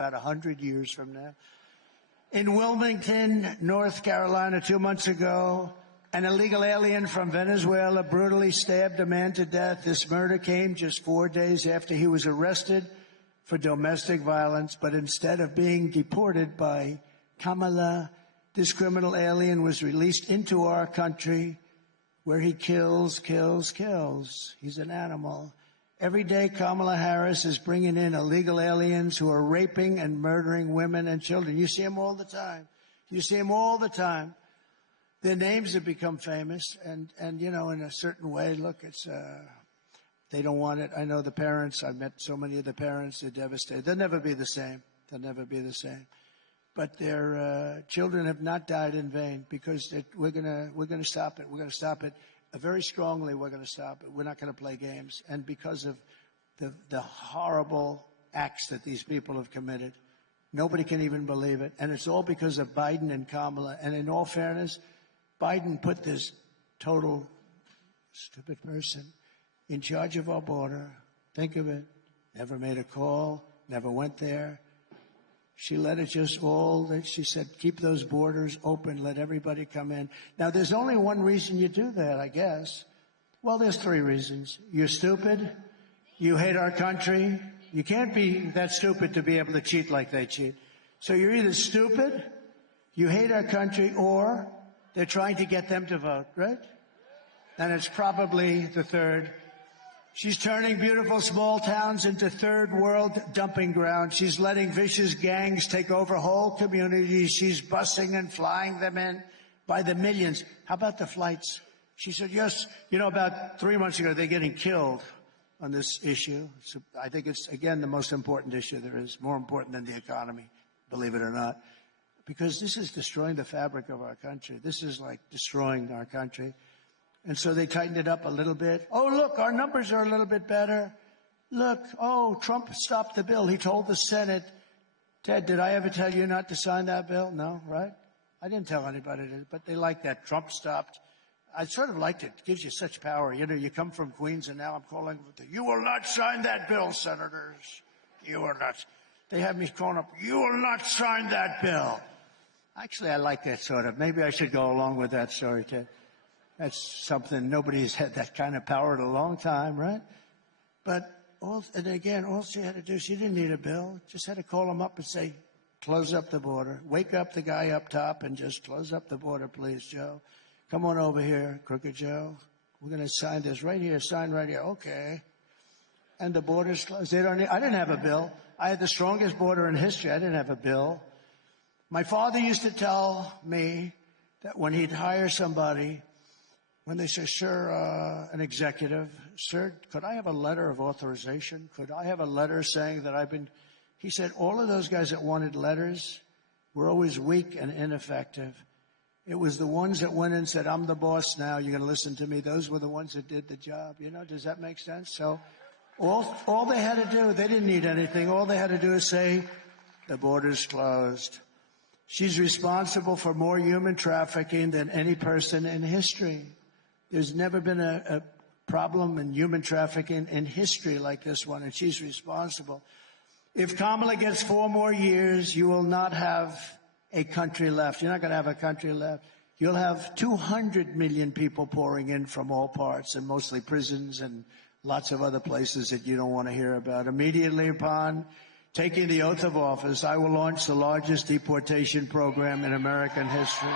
about 100 years from now. In Wilmington, North Carolina, 2 months ago, an illegal alien from Venezuela brutally stabbed a man to death. This murder came just 4 days after he was arrested for domestic violence, but instead of being deported by Kamala, this criminal alien was released into our country where he kills. He's an animal. Every day, Kamala Harris is bringing in illegal aliens who are raping and murdering women and children. You see them all the time. Their names have become famous, and you know, in a certain way, look, it's they don't want it. I know the parents. I've met so many of the parents. They're devastated. They'll never be the same. But their children have not died in vain, because we're gonna stop it. We're gonna stop it very strongly. We're gonna stop it. We're not gonna play games. And because of the horrible acts that these people have committed, nobody can even believe it. And it's all because of Biden and Kamala. And in all fairness, Biden put this total stupid person in charge of our border. Think of it. Never made a call, never went there. She let it just all, she said, keep those borders open, let everybody come in. Now, there's only one reason you do that, I guess. Well, there's 3 reasons. You're stupid. You hate our country. You can't be that stupid to be able to cheat like they cheat. So you're either stupid, you hate our country, or they're trying to get them to vote, right? And it's probably the third. She's turning beautiful small towns into third world dumping grounds. She's letting vicious gangs take over whole communities. She's busing and flying them in by the millions. How about the flights? She said, yes, you know, about 3 months ago, they're getting killed on this issue. So I think it's, again, the most important issue there is, more important than the economy, believe it or not, because this is destroying the fabric of our country. This is like destroying our country. And so they tightened it up a little bit. Oh, look, our numbers are a little bit better. Look, oh, Trump stopped the bill. He told the Senate, Ted, did I ever tell you not to sign that bill? No, right? I didn't tell anybody to, but they like that. Trump stopped. I sort of liked it. It gives you such power. You know, you come from Queens, and now I'm calling, you will not sign that bill, senators. You will not. They have me calling up, you will not sign that bill. Actually, I like that sort of. Maybe I should go along with that story, Ted. That's something, nobody's had that kind of power in a long time, right? But, all she had to do, she didn't need a bill. Just had to call him up and say, close up the border. Wake up the guy up top and just close up the border, please, Joe. Come on over here, Crooked Joe. We're going to sign this right here, sign right here. Okay. And the border's closed. I didn't have a bill. I had the strongest border in history. I didn't have a bill. My father used to tell me that when he'd hire somebody, when they say, sir, an executive, sir, could I have a letter of authorization? Could I have a letter saying that he said all of those guys that wanted letters were always weak and ineffective. It was the ones that went in and said, I'm the boss now, you're going to listen to me. Those were the ones that did the job. You know, does that make sense? So all they had to do, they didn't need anything. All they had to do is say, the border's closed. She's responsible for more human trafficking than any person in history. There's never been a problem in human trafficking in history like this one, and she's responsible. If Kamala gets 4 more years, you will not have a country left. You're not going to have a country left. You'll have 200 million people pouring in from all parts, and mostly prisons and lots of other places that you don't want to hear about. Immediately upon taking the oath of office, I will launch the largest deportation program in American history.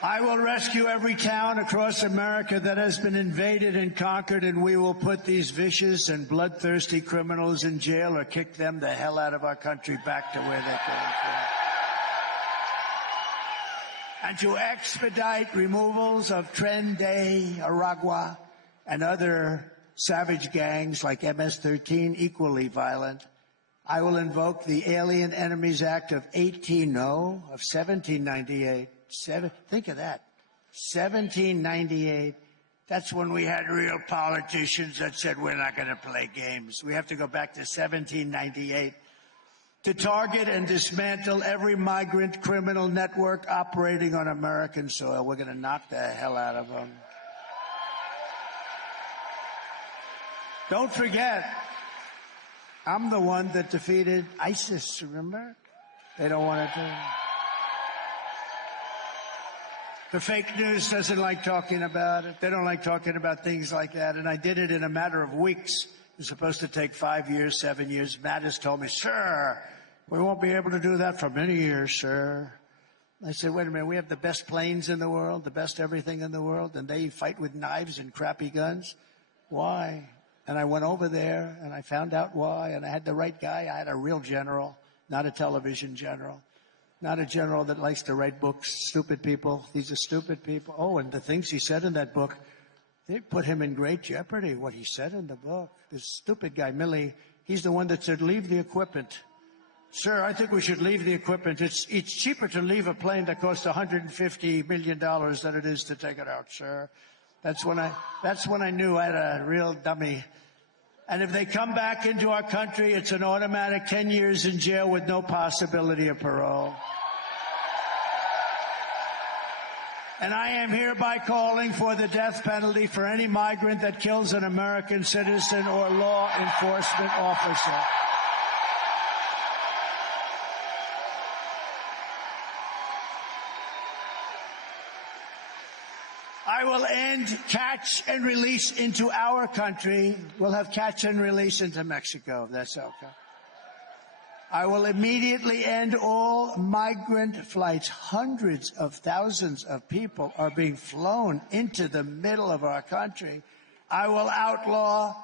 I will rescue every town across America that has been invaded and conquered, and we will put these vicious and bloodthirsty criminals in jail or kick them the hell out of our country back to where they came from. And to expedite removals of Tren de Aragua and other savage gangs like MS-13, equally violent, I will invoke the Alien Enemies Act of 1798. Think of that. 1798. That's when we had real politicians that said we're not going to play games. We have to go back to 1798 to target and dismantle every migrant criminal network operating on American soil. We're going to knock the hell out of them. Don't forget, I'm the one that defeated ISIS, remember? They don't want to do it. The fake news doesn't like talking about it. They don't like talking about things like that. And I did it in a matter of weeks. It was supposed to take 5 years, 7 years. Mattis told me, sir, we won't be able to do that for many years, sir. I said, wait a minute, we have the best planes in the world, the best everything in the world, and they fight with knives and crappy guns? Why? And I went over there, and I found out why, and I had the right guy. I had a real general, not a television general. Not a general that likes to write books. Stupid people. These are stupid people. Oh, and the things he said in that book, they put him in great jeopardy, what he said in the book. This stupid guy, Milley, he's the one that said, leave the equipment. Sir, I think we should leave the equipment. It's cheaper to leave a plane that costs $150 million than it is to take it out, sir. That's when I knew I had a real dummy. And if they come back into our country, it's an automatic 10 years in jail with no possibility of parole. And I am hereby calling for the death penalty for any migrant that kills an American citizen or law enforcement officer. I will end catch and release into our country. We'll have catch and release into Mexico, if that's okay. I will immediately end all migrant flights. Hundreds of thousands of people are being flown into the middle of our country. I will outlaw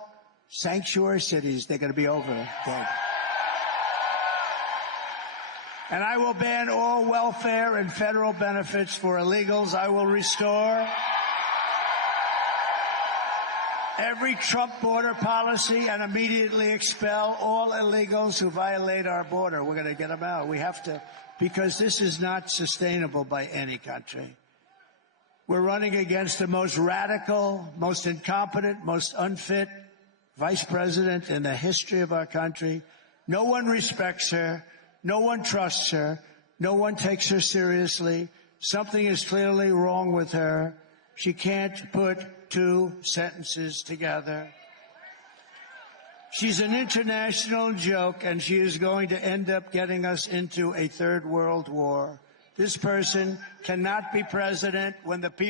sanctuary cities. They're going to be over there. And I will ban all welfare and federal benefits for illegals. I will restore every Trump border policy and immediately expel all illegals who violate our border. We're going to get them out. We have to, because this is not sustainable by any country. We're running against the most radical, most incompetent, most unfit vice president in the history of our country. No one respects her. No one trusts her. No one takes her seriously. Something is clearly wrong with her. She can't put two sentences together. She's an international joke, and she is going to end up getting us into a third world war. This person cannot be president when the people